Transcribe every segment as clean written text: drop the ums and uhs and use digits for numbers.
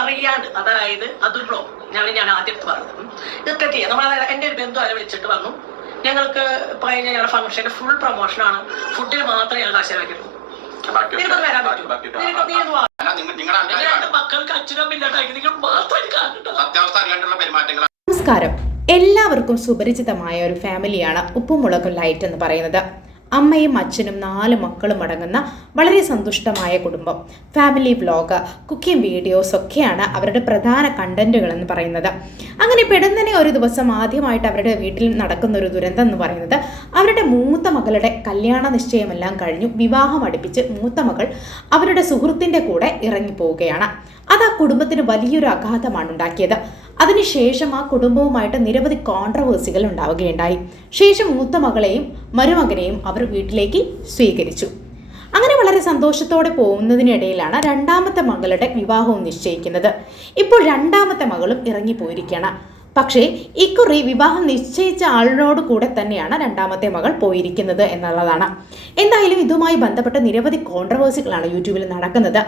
അറിയാണ്ട്, അതായത് അതൊരു ബ്ലോഗ് ഞാൻ ആദ്യം പറഞ്ഞത് ഇതൊക്കെ ചെയ്യാം. നമ്മൾ എൻ്റെ ഒരു ബന്ധു അവരെ വിളിച്ചിട്ട് പറഞ്ഞു, ഞങ്ങൾക്ക് ഞങ്ങളുടെ ഫംഗ്ഷന്റെ ഫുൾ പ്രൊമോഷനാണ്, ഫുഡിന് മാത്രമേ ഞങ്ങൾ ആശീർവദിക്കുള്ളൂ. നിനക്കൊന്ന് വരാൻ പറ്റും? മക്കൾക്ക് അച്ഛനമ്മില്ലാണ്ടാക്കി നിങ്ങൾ മാത്രം. നമസ്കാരം. എല്ലാവർക്കും സുപരിചിതമായ ഒരു ഫാമിലിയാണ് ഉപ്പുമുളക് ലൈറ്റ് എന്ന് പറയുന്നത്. അമ്മയും അച്ഛനും 4 മക്കളും അടങ്ങുന്ന വളരെ സന്തുഷ്ടമായ കുടുംബം. ഫാമിലി വ്ലോഗ്, കുക്കിംഗ് വീഡിയോസ് ഒക്കെയാണ് അവരുടെ പ്രധാന കണ്ടന്റുകൾ എന്ന് പറയുന്നത്. അങ്ങനെ പെടുന്നതിനെ ഒരു ദിവസം ആദ്യമായിട്ട് അവരുടെ വീട്ടിൽ നടക്കുന്ന ഒരു ദുരന്തം എന്ന് പറയുന്നത്, അവരുടെ മൂത്ത മകളുടെ കല്യാണ നിശ്ചയമെല്ലാം കഴിഞ്ഞു വിവാഹം അടുപ്പിച്ച് മൂത്ത മകൾ അവരുടെ സുഹൃത്തിൻ്റെ കൂടെ ഇറങ്ങിപ്പോവുകയാണ്. അത് ആ കുടുംബത്തിന് വലിയൊരു ആഘാതമാണ് ഉണ്ടാക്കിയത്. അതിനുശേഷം ആ കുടുംബവുമായിട്ട് നിരവധി കോൺട്രവേഴ്സികൾ ഉണ്ടാവുകയുണ്ടായി. ശേഷം മൂത്ത മകളെയും മരുമകനെയും അവർ വീട്ടിലേക്ക് സ്വീകരിച്ചു. അങ്ങനെ വളരെ സന്തോഷത്തോടെ പോകുന്നതിനിടയിലാണ് രണ്ടാമത്തെ മകളുടെ വിവാഹവും നിശ്ചയിക്കുന്നത്. ഇപ്പോൾ രണ്ടാമത്തെ മകളും ഇറങ്ങിപ്പോയിരിക്കുകയാണ്. പക്ഷേ ഇക്കുറി വിവാഹം നിശ്ചയിച്ച ആളിനോട് കൂടെ തന്നെയാണ് രണ്ടാമത്തെ മകൾ പോയിരിക്കുന്നത് എന്നുള്ളതാണ്. എന്തായാലും ഇതുമായി ബന്ധപ്പെട്ട് നിരവധി കോൺട്രവേഴ്സികളാണ് യൂട്യൂബിൽ നടക്കുന്നത്.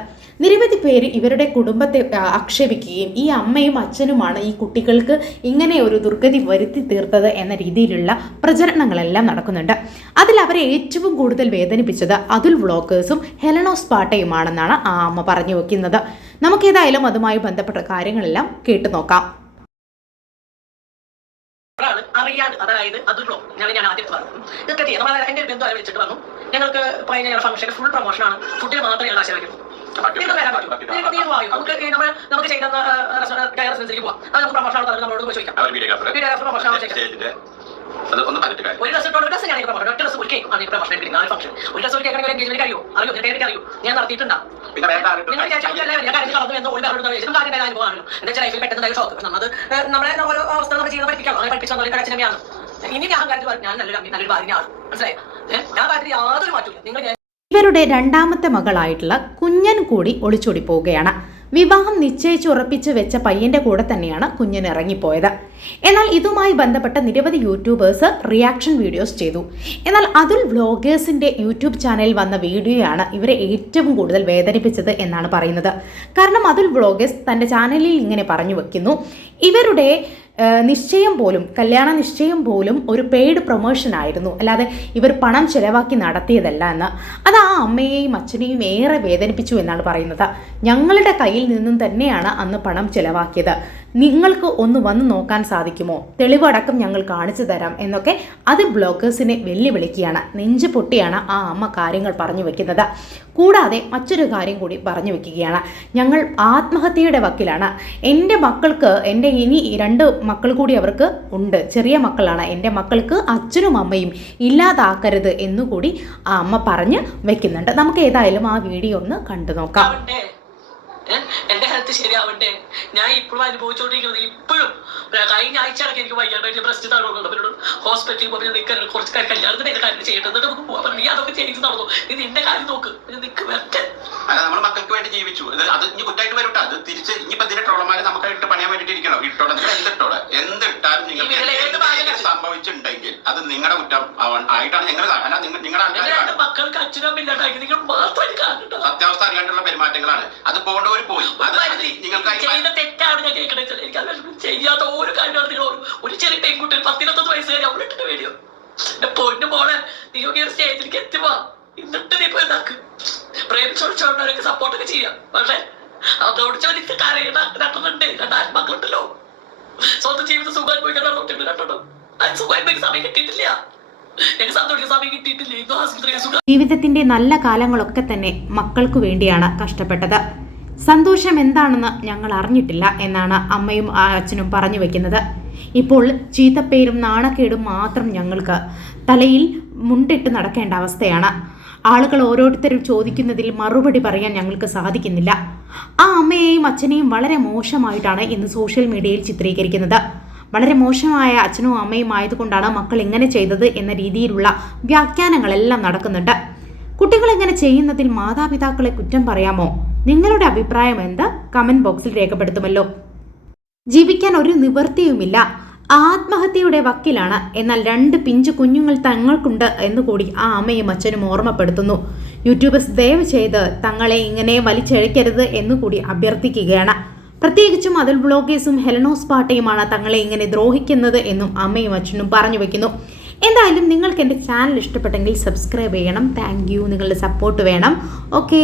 നിരവധി പേര് ഇവരുടെ കുടുംബത്തെ ആക്ഷേപിക്കുകയും ഈ അമ്മയും അച്ഛനുമാണ് ഈ കുട്ടികൾക്ക് ഇങ്ങനെ ഒരു ദുർഗതി വരുത്തി തീർത്തത് എന്ന രീതിയിലുള്ള പ്രചരണങ്ങളെല്ലാം നടക്കുന്നുണ്ട്. അതിൽ അവരെ ഏറ്റവും കൂടുതൽ വേദനിപ്പിച്ചത് അതുൽ വ്ളോഗേഴ്സും ഹെലനോസ് പാട്ടയുമാണെന്നാണ് ആ അമ്മ പറഞ്ഞു വെക്കുന്നത്. നമുക്കേതായാലും അതുമായി ബന്ധപ്പെട്ട കാര്യങ്ങളെല്ലാം കേട്ടു നോക്കാം. അറിയാണ്ട്, അതായത് അതൊരു ബ്ലോഗ് ഞാൻ ആദ്യം പറഞ്ഞത് ഇതൊക്കെ ചെയ്യാം. നമ്മൾ എൻ്റെ ഒരു ബന്ധു അവരെ വിളിച്ചിട്ട് പറഞ്ഞു, ഞങ്ങൾക്ക് ഞങ്ങളുടെ ഫംഗ്ഷന്റെ ഫുൾ പ്രൊമോഷനാണ്, ഫുഡിന് മാത്രമേ ഞങ്ങൾ ആശീർവദിക്കുള്ളൂ. നമുക്ക് ചെയ്യുന്ന പോവാം. അത് നമുക്ക് പ്രൊമോഷൻ നമ്മളോട് ചോദിക്കാം. ഒരു ഡ്രസ് ഞാൻ പ്രൊമോഷൻ, ഒറ്റ ഡ്രസ് ഒരു കേക്ക് ആണ് പ്രൊമോഷൻ എടുക്കുന്നത്. ആ ഫംഗ്ഷൻ ഒരു ഡ്രസ് ഒരു കേക്ക് എൻഗേജ്മെന്റ് അറിയോ അറിയോ ഞാൻ നടത്തിയിട്ടുണ്ടാ. എന്റെ ലൈഫിൽ പെട്ടെന്ന് ഷോക്ക് നമ്മളത് നമ്മളെ ഓരോ അവസ്ഥ നമ്മൾ ചെയ്യുന്ന പഠിപ്പിക്കാം. അങ്ങനെ പഠിപ്പിച്ച അച്ഛനമ്മയാണ്. ഇനി ഞാൻ കാര്യത്തിൽ ഞാൻ നല്ലൊരു ഭാര്യയാണ്, മനസ്സിലായി? ഞാൻ കാര്യത്തിൽ യാതൊരു മാറ്റമില്ല. നിങ്ങൾ ഇവരുടെ രണ്ടാമത്തെ മകളായിട്ടുള്ള കുഞ്ഞൻ കൂടി ഒളിച്ചോടി പോവുകയാണ്. വിവാഹം നിശ്ചയിച്ചുറപ്പിച്ച് വെച്ച പയ്യന്റെ കൂടെ തന്നെയാണ് കുഞ്ഞൻ ഇറങ്ങിപ്പോയത്. എന്നാൽ ഇതുമായി ബന്ധപ്പെട്ട നിരവധി യൂട്യൂബേഴ്സ് റിയാക്ഷൻ വീഡിയോസ് ചെയ്തു. എന്നാൽ അതുൽ വ്ളോഗേഴ്സിന്റെ യൂട്യൂബ് ചാനലിൽ വന്ന വീഡിയോയാണ് ഇവരെ ഏറ്റവും കൂടുതൽ വേദനിപ്പിച്ചത് എന്നാണ് പറയുന്നത്. കാരണം അതുൽ വ്ളോഗേഴ്സ് തൻ്റെ ചാനലിൽ ഇങ്ങനെ പറഞ്ഞു വെക്കുന്നു, ഇവരുടെ നിശ്ചയം പോലും, കല്യാണ നിശ്ചയം പോലും ഒരു പെയ്ഡ് പ്രൊമോഷൻ ആയിരുന്നു, അല്ലാതെ ഇവർ പണം ചെലവാക്കി നടത്തിയതല്ല എന്ന്. അത് ആ അമ്മയെയും അച്ഛനെയും ഏറെ വേദനിപ്പിച്ചു എന്നാണ് പറയുന്നത്. ഞങ്ങളുടെ കയ്യിൽ നിന്നും തന്നെയാണ് അന്ന് പണം ചെലവാക്കിയത്, നിങ്ങൾക്ക് ഒന്ന് വന്ന് നോക്കാൻ സാധിക്കുമോ, തെളിവടക്കം ഞങ്ങൾ കാണിച്ചു തരാം എന്നൊക്കെ അത് ബ്ലോഗേഴ്സിനെ വെല്ലുവിളിക്കുകയാണ്. നെഞ്ചു പൊട്ടിയാണ് ആ അമ്മ കാര്യങ്ങൾ പറഞ്ഞു വെക്കുന്നത്. കൂടാതെ മറ്റൊരു കാര്യം കൂടി പറഞ്ഞു വെക്കുകയാണ്, ഞങ്ങൾ ആത്മഹത്യയുടെ വക്കിലാണ്, എൻ്റെ മക്കൾക്ക്, എൻ്റെ ഇനി 2 മക്കൾ കൂടി അവർക്ക് ഉണ്ട്, ചെറിയ മക്കളാണ്, എൻ്റെ മക്കൾക്ക് അച്ഛനും അമ്മയും ഇല്ലാതാക്കരുത് എന്നുകൂടി ആ അമ്മ പറഞ്ഞ് വെക്കുന്നുണ്ട്. നമുക്ക് ഏതായാലും ആ വീഡിയോ ഒന്ന് കണ്ടു നോക്കാം. എന്റെ ഹെൽത്ത് ശരിയാവണ്ടേ? ഞാൻ ഇപ്പോഴും അനുഭവിച്ചുകൊണ്ടിരിക്കുന്നത്. ഇപ്പോഴും കഴിഞ്ഞ ആഴ്ച അടക്കം എനിക്ക് വയ്യാണ്ടായിട്ട് ബ്രസ്റ്റ് തടവുന്നുണ്ട്. ഹോസ്പിറ്റലിൽ പോകുമ്പോൾ നിൽക്കാൻ കുറച്ച് കല്യാണത്തിന് എന്റെ കാര്യം ചെയ്യട്ടെ, എന്നിട്ട് നമുക്ക് പോകാൻ. നീ അതൊക്കെ ചെയ്ത് നടന്നു, നീ നിന്റെ കാര്യം നോക്ക്, നിനക്ക് വരട്ടെ. നമ്മുടെ മക്കൾക്ക് വേണ്ടി ജീവിച്ചു, അത് ഇനി കുറ്റായിട്ട് വരട്ടെ. അത് തിരിച്ച് ഇനിയിപ്പോ ഇതിന്റെ ട്രോളന്മാരെ നമുക്ക് ഇട്ട് പണിയാൻ വേണ്ടിട്ട് ഇരിക്കണോ? ഇട്ടോളെ എന്തിട്ടാലും നിങ്ങൾക്ക് സംഭവിച്ചിട്ടുണ്ടെങ്കിൽ അത് നിങ്ങളുടെ കുറ്റം ആയിട്ടാണ് ഞങ്ങൾ. നിങ്ങളുടെ മക്കൾക്ക് അച്ഛനമ്മില്ലാണ്ടാക്കി നിങ്ങൾ മാത്രം സത്യാവസ്ഥ അറിയാണ്ടുള്ള പെരുമാറ്റങ്ങളാണ്. അത് പോകേണ്ടവർ പോയി. ചെയ്യുന്ന തെറ്റാണ് ഞാൻ കേൾക്കണത്. എനിക്ക് ചെയ്യാത്ത ഒരു കാര്യമാണ് നിങ്ങൾ. ഒരു ചെറിയ പെൺകുട്ടി 19 വയസ്സുകാരി അവളിട്ടിട്ട് വീഡിയോ, എന്റെ പൊന്നു മോളെ, നീ ഒരു സ്റ്റേജിലേക്ക് എത്തുവാ, എന്നിട്ട് നീ ഇപ്പൊ ഇതാക്ക് പ്രേമിച്ചോടിച്ചോണ്ടവരൊക്കെ സപ്പോർട്ടൊക്കെ ചെയ്യാം. പക്ഷെ അതോട് ചോദിച്ച് കരയുന്ന 2 മക്കളുണ്ടല്ലോ. സ്വന്തം ജീവിതം സുഖം അനുഭവിക്കാൻ നോക്കിയിട്ട് 2 അത് സുഖം അനുഭവിക്കാൻ സമയം കിട്ടിയിട്ടില്ല. എനിക്ക് സന്തോഷിക്കാൻ സമയം കിട്ടിയിട്ടില്ല. ഇന്നും ആശുപത്രിയിൽ സുഖം. ജീവിതത്തിന്റെ നല്ല കാലങ്ങളൊക്കെ തന്നെ മക്കൾക്ക് വേണ്ടിയാണ് കഷ്ടപ്പെട്ടത്. സന്തോഷം എന്താണെന്ന് ഞങ്ങൾ അറിഞ്ഞിട്ടില്ല എന്നാണ് അമ്മയും അച്ഛനും പറഞ്ഞു വെക്കുന്നത്. ഇപ്പോൾ ചീത്തപ്പേരും നാണക്കേടും മാത്രം ഞങ്ങൾക്ക്, തലയിൽ മുണ്ടിട്ട് നടക്കേണ്ട അവസ്ഥയാണ്. ആളുകൾ ഓരോരുത്തരും ചോദിക്കുന്നതിൽ മറുപടി പറയാൻ ഞങ്ങൾക്ക് സാധിക്കുന്നില്ല. ആ അമ്മയെയും അച്ഛനെയും വളരെ മോശമായിട്ടാണ് ഇന്ന് സോഷ്യൽ മീഡിയയിൽ ചിത്രീകരിക്കുന്നത്. വളരെ മോശമായ അച്ഛനും അമ്മയും ആയതുകൊണ്ടാണ് മക്കൾ ഇങ്ങനെ ചെയ്തത് എന്ന രീതിയിലുള്ള വ്യാഖ്യാനങ്ങളെല്ലാം നടക്കുന്നുണ്ട്. കുട്ടികൾ ഇങ്ങനെ ചെയ്യുന്നതിൽ മാതാപിതാക്കളെ കുറ്റം പറയാമോ? നിങ്ങളുടെ അഭിപ്രായം എന്ത്? കമന്റ് ബോക്സിൽ രേഖപ്പെടുത്തുമല്ലോ. ജീവിക്കാൻ ഒരു നിവൃത്തിയുമില്ല, ആത്മഹത്യയുടെ വക്കിലാണ്, എന്നാൽ 2 പിഞ്ചു കുഞ്ഞുങ്ങൾ തങ്ങൾക്കുണ്ട് എന്നുകൂടി ആ അമ്മയും അച്ഛനും ഓർമ്മപ്പെടുത്തുന്നു. യൂട്യൂബേഴ്സ് ദയവ് ചെയ്ത് തങ്ങളെ ഇങ്ങനെ വലിച്ചഴക്കരുത് എന്നുകൂടി അഭ്യർത്ഥിക്കുകയാണ്. പ്രത്യേകിച്ചും അതിൽ വ്ളോഗേഴ്സും ഹെലനോസ് പാട്ടയുമാണ് തങ്ങളെ ഇങ്ങനെ ദ്രോഹിക്കുന്നത് എന്നും അമ്മയും അച്ഛനും പറഞ്ഞു വെക്കുന്നു. എന്തായാലും നിങ്ങൾക്ക് എൻ്റെ ചാനൽ ഇഷ്ടപ്പെട്ടെങ്കിൽ സബ്സ്ക്രൈബ് ചെയ്യണം. Thank you. നിങ്ങളുടെ സപ്പോർട്ട് വേണം. ഓക്കെ.